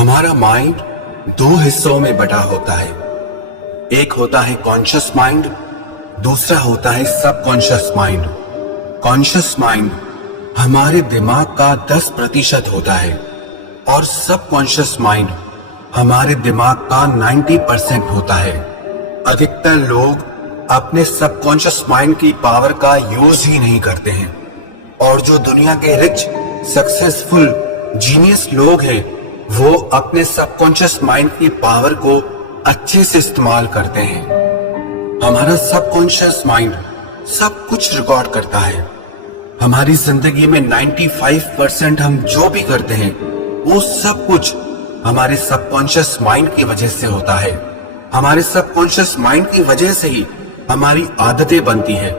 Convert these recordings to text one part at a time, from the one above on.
हमारा माइंड दो हिस्सों में बटा होता है। एक होता है कॉन्शियस माइंड, दूसरा होता है सबकॉन्शियस माइंड। कॉन्शियस माइंड हमारे दिमाग का 10% होता है और सबकॉन्शियस माइंड हमारे दिमाग का 90% होता है। अधिकतर लोग अपने सबकॉन्शियस माइंड की पावर का यूज ही नहीं करते हैं और जो दुनिया के रिच, सक्सेसफुल, जीनियस लोग हैं वो अपने सबकॉन्शियस माइंड की पावर को अच्छे से इस्तेमाल करते हैं। हमारा सबकॉन्शियस माइंड सब कुछ रिकॉर्ड करता है। हमारी जिंदगी में 95% हम जो भी करते हैं वो सब कुछ हमारे सबकॉन्शियस माइंड की वजह से होता है। हमारे सबकॉन्शियस माइंड की वजह से ही हमारी आदतें बनती है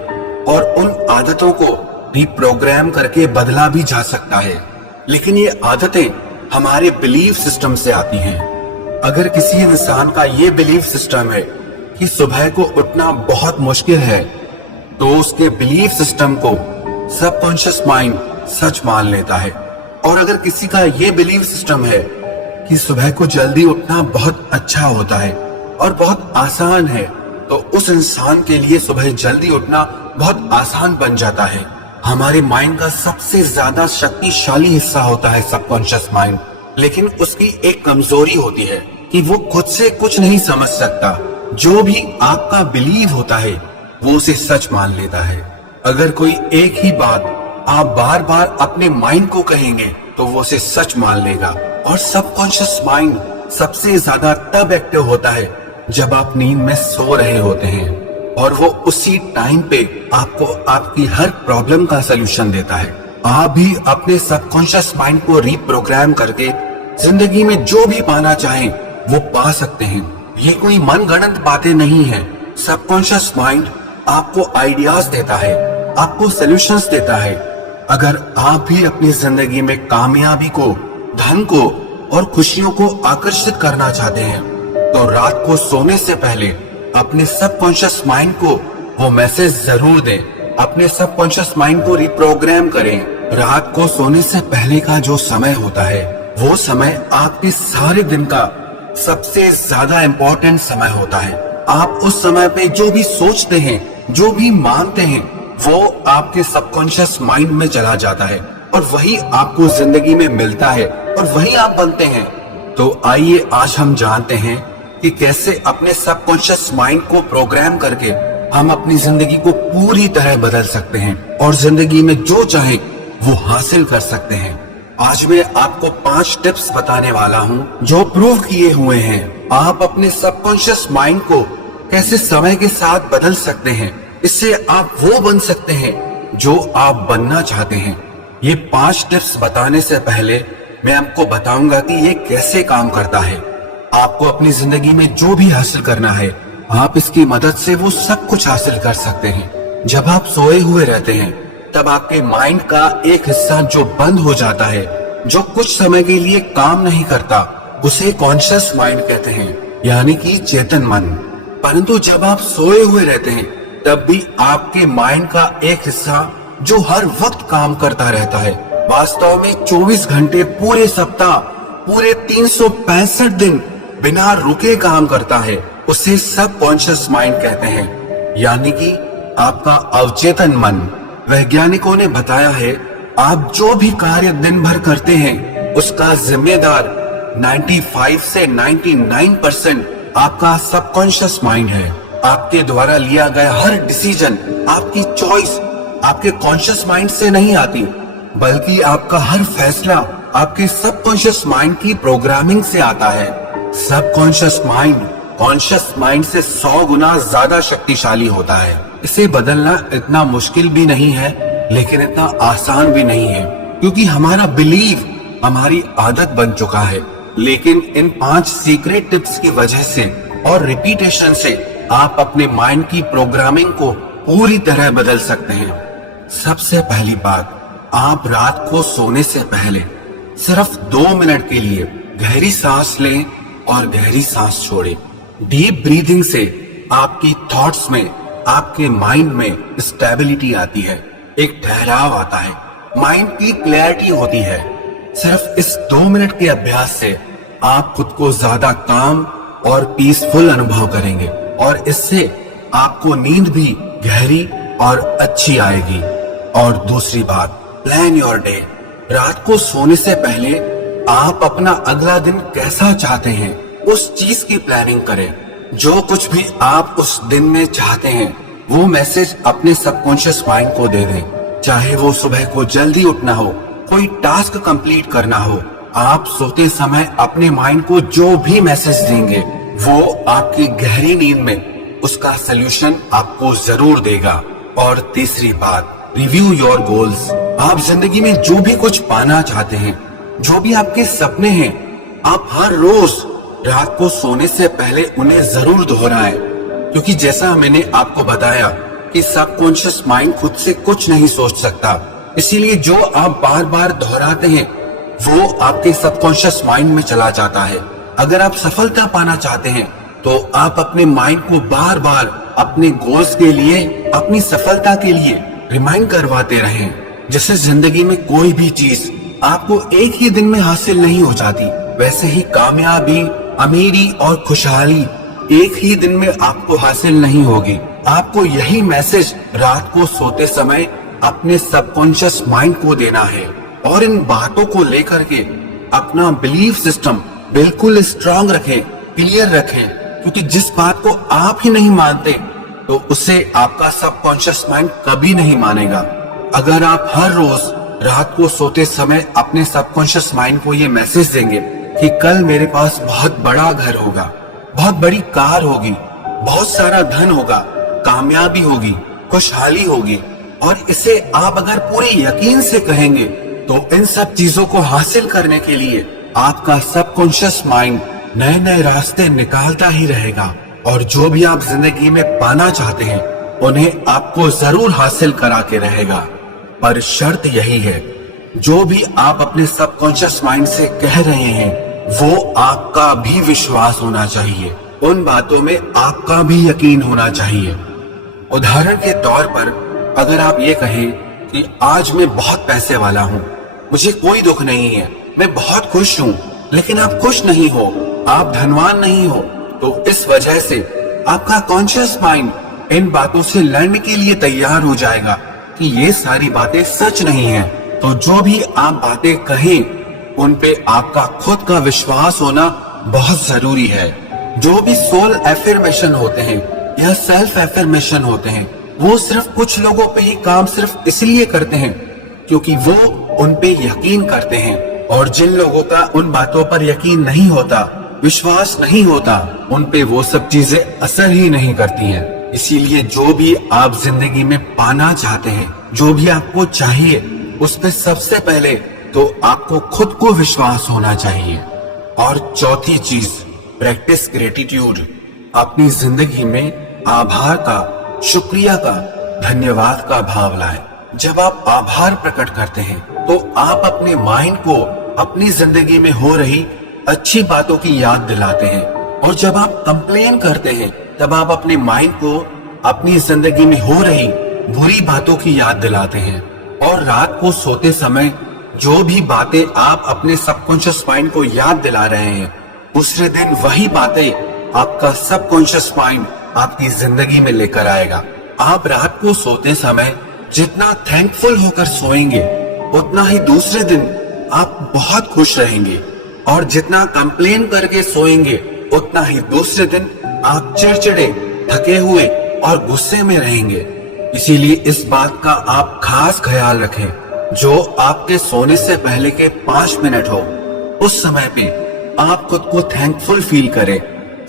और उन आदतों को रिप्रोग्राम करके बदला भी जा सकता है। लेकिन ये आदतें हमारे बिलीफ सिस्टम से आती हैं। अगर किसी इंसान का ये बिलीफ सिस्टम है कि सुबह को उठना बहुत मुश्किल है तो उसके बिलीफ सिस्टम को सबकॉन्शियस माइंड सच मान लेता है। और अगर किसी का ये बिलीफ सिस्टम है कि सुबह को जल्दी उठना बहुत अच्छा होता है और बहुत आसान है तो उस इंसान के लिए सुबह जल्दी उठना बहुत आसान बन जाता है। हमारे माइंड का सबसे ज्यादा शक्तिशाली हिस्सा होता है सबकॉन्शियस माइंड, लेकिन उसकी एक कमजोरी होती है कि वो खुद से कुछ नहीं समझ सकता। जो भी आपका बिलीव होता है वो उसे सच मान लेता है। अगर कोई एक ही बात आप बार बार अपने माइंड को कहेंगे तो वो उसे सच मान लेगा। और सबकॉन्शियस माइंड सबसे ज्यादा तब एक्टिव होता है जब आप नींद में सो रहे होते हैं और वो उसी टाइम पे आपको आपकी हर प्रॉब्लम का सलूशन देता है। आप भी अपने सबकॉन्शियस माइंड को रिप्रोग्राम करके जिंदगी में जो भी पाना चाहें वो पा सकते हैं। ये कोई मनगढ़ंत बातें नहीं है। सबकॉन्शियस माइंड आपको आइडियाज देता है, आपको सॉल्यूशंस देता है। अगर आप भी अपनी जिंदगी में कामयाबी को, धन को और खुशियों को आकर्षित करना चाहते हैं तो रात को सोने से पहले अपने सबकॉन्शियस माइंड को वो मैसेज जरूर दें। अपने सबकॉन्शियस माइंड को रिप्रोग्राम करें। रात को सोने से पहले का जो समय होता है वो समय आपके सारे दिन का सबसे ज्यादा इम्पोर्टेंट समय होता है। आप उस समय पे जो भी सोचते हैं, जो भी मानते हैं वो आपके सबकॉन्शियस माइंड में चला जाता है और वही आपको जिंदगी में मिलता है और वही आप बनते हैं। तो आइए आज हम जानते हैं कि कैसे अपने सबकॉन्शियस माइंड को प्रोग्राम करके हम अपनी जिंदगी को पूरी तरह बदल सकते हैं और जिंदगी में जो चाहे वो हासिल कर सकते हैं। आज मैं आपको 5 टिप्स बताने वाला हूँ जो प्रूव किए हुए हैं। आप अपने सबकॉन्शियस माइंड को कैसे समय के साथ बदल सकते हैं, इससे आप वो बन सकते हैं जो आप बनना चाहते हैं। ये 5 टिप्स बताने से पहले मैं आपको बताऊंगा कि ये कैसे काम करता है। आपको अपनी जिंदगी में जो भी हासिल करना है आप इसकी मदद से वो सब कुछ हासिल कर सकते हैं। जब आप सोए हुए रहते हैं तब आपके माइंड का एक हिस्सा जो बंद हो जाता है, जो कुछ समय के लिए काम नहीं करता, उसे कॉन्शियस माइंड कहते हैं, यानी कि चेतन मन। परंतु जब आप सोए हुए रहते हैं तब भी आपके माइंड का एक हिस्सा जो हर वक्त काम करता रहता है, वास्तव में 24 घंटे पूरे सप्ताह, पूरे 365 दिन बिना रुके काम करता है, उसे सबकॉन्शियस माइंड कहते हैं, यानी कि आपका अवचेतन मन। वैज्ञानिकों ने बताया है आप जो भी कार्य दिन भर करते हैं उसका जिम्मेदार 95 से 99% आपका सबकॉन्शियस माइंड है। आपके द्वारा लिया गया हर डिसीजन, आपकी चॉइस आपके कॉन्शियस माइंड से नहीं आती, बल्कि आपका हर फैसला आपके सबकॉन्शियस माइंड की प्रोग्रामिंग से आता है। सबकॉन्शियस माइंड कॉन्शियस माइंड से 100 गुना ज्यादा शक्तिशाली होता है। इसे बदलना इतना मुश्किल भी नहीं है लेकिन इतना आसान भी नहीं है, क्योंकि हमारा बिलीव हमारी आदत बन चुका है। लेकिन इन 5 सीक्रेट टिप्स की वजह से और रिपीटेशन से आप अपने माइंड की प्रोग्रामिंग को पूरी तरह बदल सकते हैं। सबसे पहली बात, आप रात को सोने से पहले सिर्फ 2 मिनट के लिए गहरी सांस लें और गहरी सांस छोड़ें। डीप ब्रीदिंग से आपकी थॉट्स में, आपके माइंड में स्टेबिलिटी आती है, एक ठहराव आता है, माइंड की क्लैरिटी होती है। सिर्फ इस 2 मिनट के अभ्यास से आप खुद को ज्यादा काम और पीसफुल अनुभव करेंगे और इससे आपको नींद भी गहरी और अच्छी आएगी। और दूसरी बात, प्लान योर डे। रात को सोने से पहले आप अपना अगला दिन कैसा चाहते हैं उस चीज की प्लानिंग करें। जो कुछ भी आप उस दिन में चाहते हैं वो मैसेज अपने सबकॉन्शियस माइंड को दे दें। चाहे वो सुबह को जल्दी उठना हो, कोई टास्क कंप्लीट करना हो, आप सोते समय अपने माइंड को जो भी मैसेज देंगे वो आपकी गहरी नींद में उसका सलूशन आपको जरूर देगा। और तीसरी बात, रिव्यू योर गोल्स। आप जिंदगी में जो भी कुछ पाना चाहते हैं, जो भी आपके सपने हैं, आप हर रोज रात को सोने से पहले उन्हें जरूर दोहराएं। क्योंकि जैसा मैंने आपको बताया कि सबकॉन्शियस माइंड खुद से कुछ नहीं सोच सकता, इसीलिए जो आप बार बार दोहराते हैं वो आपके सबकॉन्शियस माइंड में चला जाता है। अगर आप सफलता पाना चाहते हैं तो आप अपने माइंड को बार बार अपने गोल्स के लिए, अपनी सफलता के लिए रिमाइंड करवाते रहें। जैसे जिंदगी में कोई भी चीज आपको एक ही दिन में हासिल नहीं हो जाती, वैसे ही कामयाबी, अमीरी और खुशहाली एक ही दिन में आपको हासिल नहीं होगी। आपको यही मैसेज रात को सोते समय अपने सबकॉन्शियस माइंड को देना है और इन बातों को लेकर के अपना बिलीफ सिस्टम बिल्कुल स्ट्रांग रखें, क्लियर रखें। क्योंकि जिस बात को आप ही नहीं मानते तो उसे आपका सबकॉन्शियस माइंड कभी नहीं मानेगा। अगर आप हर रोज रात को सोते समय अपने सबकॉन्शियस माइंड को ये मैसेज देंगे कि कल मेरे पास बहुत बड़ा घर होगा, बहुत बड़ी कार होगी, बहुत सारा धन होगा, कामयाबी होगी, खुशहाली होगी, और इसे आप अगर पूरे यकीन से कहेंगे तो इन सब चीजों को हासिल करने के लिए आपका सबकॉन्शियस माइंड नए नए रास्ते निकालता ही रहेगा और जो भी आप जिंदगी में पाना चाहते हैं उन्हें आपको जरूर हासिल करा के रहेगा। पर शर्त यही है, जो भी आप अपने सबकॉन्शियस माइंड से कह रहे हैं वो आपका भी विश्वास होना चाहिए, उन बातों में आपका भी यकीन होना चाहिए। उदाहरण के तौर पर अगर आप ये कहें कि आज मैं बहुत पैसे वाला हूँ, मुझे कोई दुख नहीं है, मैं बहुत खुश हूँ, लेकिन आप खुश नहीं हो, आप धनवान नहीं हो, तो इस वजह से आपका कॉन्शियस माइंड इन बातों से लड़ने के लिए तैयार हो जाएगा कि ये सारी बातें सच नहीं है। तो जो भी आप बातें कहें उन पे आपका खुद का विश्वास होना बहुत जरूरी है। जो भी सोल एफर्मेशन होते हैं या सेल्फ एफर्मेशन होते हैं वो सिर्फ कुछ लोगों पे ही काम सिर्फ इसलिए करते हैं क्योंकि वो उन पे यकीन करते हैं, और जिन लोगों का उन बातों पर यकीन नहीं होता, विश्वास नहीं होता, उन पे वो सब चीजें असर ही नहीं करती हैं। इसीलिए जो भी आप जिंदगी में पाना चाहते हैं, जो भी आपको चाहिए, उस पे सबसे पहले तो आपको खुद को विश्वास होना चाहिए। और चौथी चीज, प्रैक्टिस ग्रेटिट्यूड। अपनी जिंदगी में आभार का, शुक्रिया का, धन्यवाद का भाव लाएं। जब आप आभार प्रकट करते हैं तो आप अपने माइंड को अपनी जिंदगी में हो रही अच्छी बातों की याद दिलाते हैं, और जब आप कंप्लेन करते हैं तब आप अपने माइंड को अपनी जिंदगी में हो रही बुरी बातों की याद दिलाते हैं। और रात को सोते समय जो भी बातें आप अपने सबकॉन्शियस माइंड को याद दिला रहे हैं, दूसरे दिन वही बातें आपका सबकॉन्शियस माइंड आपकी जिंदगी में लेकर आएगा। आप रात को सोते समय जितना थैंकफुल होकर सोएंगे उतना ही दूसरे दिन आप बहुत खुश रहेंगे, और जितना कंप्लेन करके सोएंगे उतना ही दूसरे दिन आप चिड़चिड़े, थके हुए और गुस्से में रहेंगे। इसीलिए इस बात का आप खास ख्याल रखें, जो आपके सोने से पहले के 5 मिनट हो उस समय पे आप खुद को थैंकफुल फील करें।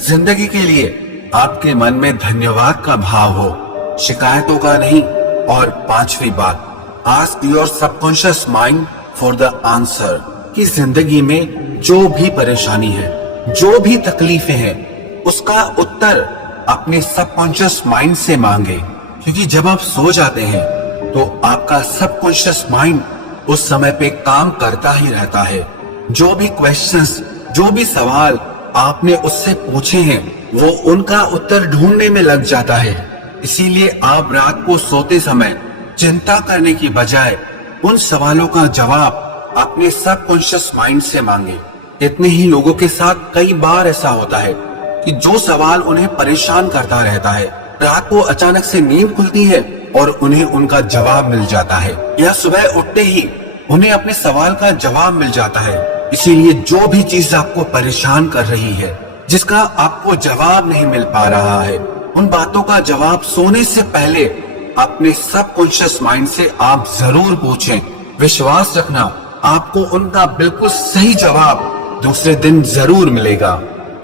जिंदगी के लिए आपके मन में धन्यवाद का भाव हो, शिकायतों का नहीं। और 5वीं बात, ask your subconscious mind for the answer. कि जिंदगी में जो भी परेशानी है, जो भी तकलीफें हैं, उसका उत्तर अपने सबकॉन्शियस माइंड से मांगे। क्योंकि जब आप सो जाते हैं तो आपका सबकॉन्शियस माइंड उस समय पे काम करता ही रहता है। जो भी क्वेश्चंस, जो भी सवाल आपने उससे पूछे हैं वो उनका उत्तर ढूंढने में लग जाता है। इसीलिए आप रात को सोते समय चिंता करने की बजाय उन सवालों का जवाब अपने सबकॉन्शियस माइंड से मांगे। इतने ही लोगों के साथ कई बार ऐसा होता है कि जो सवाल उन्हें परेशान करता रहता है, रात को अचानक से नींद खुलती है और उन्हें उनका जवाब मिल जाता है, या सुबह उठते ही उन्हें अपने सवाल का जवाब मिल जाता है। इसीलिए जो भी चीज आपको परेशान कर रही है, जिसका आपको जवाब नहीं मिल पा रहा है, उन बातों का जवाब सोने से पहले अपने सबकॉन्शियस माइंड से आप जरूर पूछें। विश्वास रखना, आपको उनका बिल्कुल सही जवाब दूसरे दिन जरूर मिलेगा।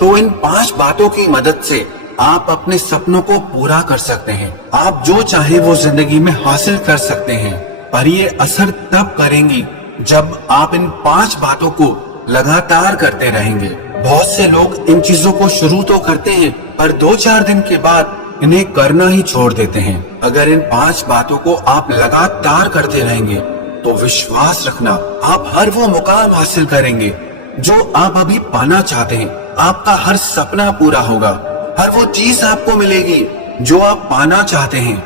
तो इन 5 बातों की मदद से आप अपने सपनों को पूरा कर सकते हैं। आप जो चाहे वो जिंदगी में हासिल कर सकते हैं, पर ये असर तब करेंगी जब आप इन 5 बातों को लगातार करते रहेंगे। बहुत से लोग इन चीजों को शुरू तो करते हैं, पर 2-4 दिन के बाद इन्हें करना ही छोड़ देते हैं। अगर इन 5 बातों को आप लगातार करते रहेंगे तो विश्वास रखना, आप हर वो मुकाम हासिल करेंगे जो आप अभी पाना चाहते हैं। आपका हर सपना पूरा होगा, हर वो चीज आपको मिलेगी जो आप पाना चाहते हैं।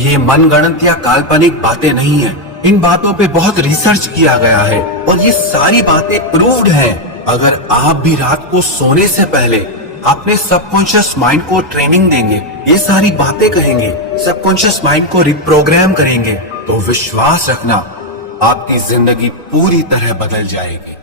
ये मनगढ़ंत या काल्पनिक बातें नहीं है। इन बातों पे बहुत रिसर्च किया गया है और ये सारी बातें प्रूव्ड हैं। अगर आप भी रात को सोने से पहले अपने सबकॉन्शियस माइंड को ट्रेनिंग देंगे, ये सारी बातें कहेंगे, सबकॉन्शियस माइंड को रिप्रोग्राम करेंगे, तो विश्वास रखना आपकी जिंदगी पूरी तरह बदल जाएगी।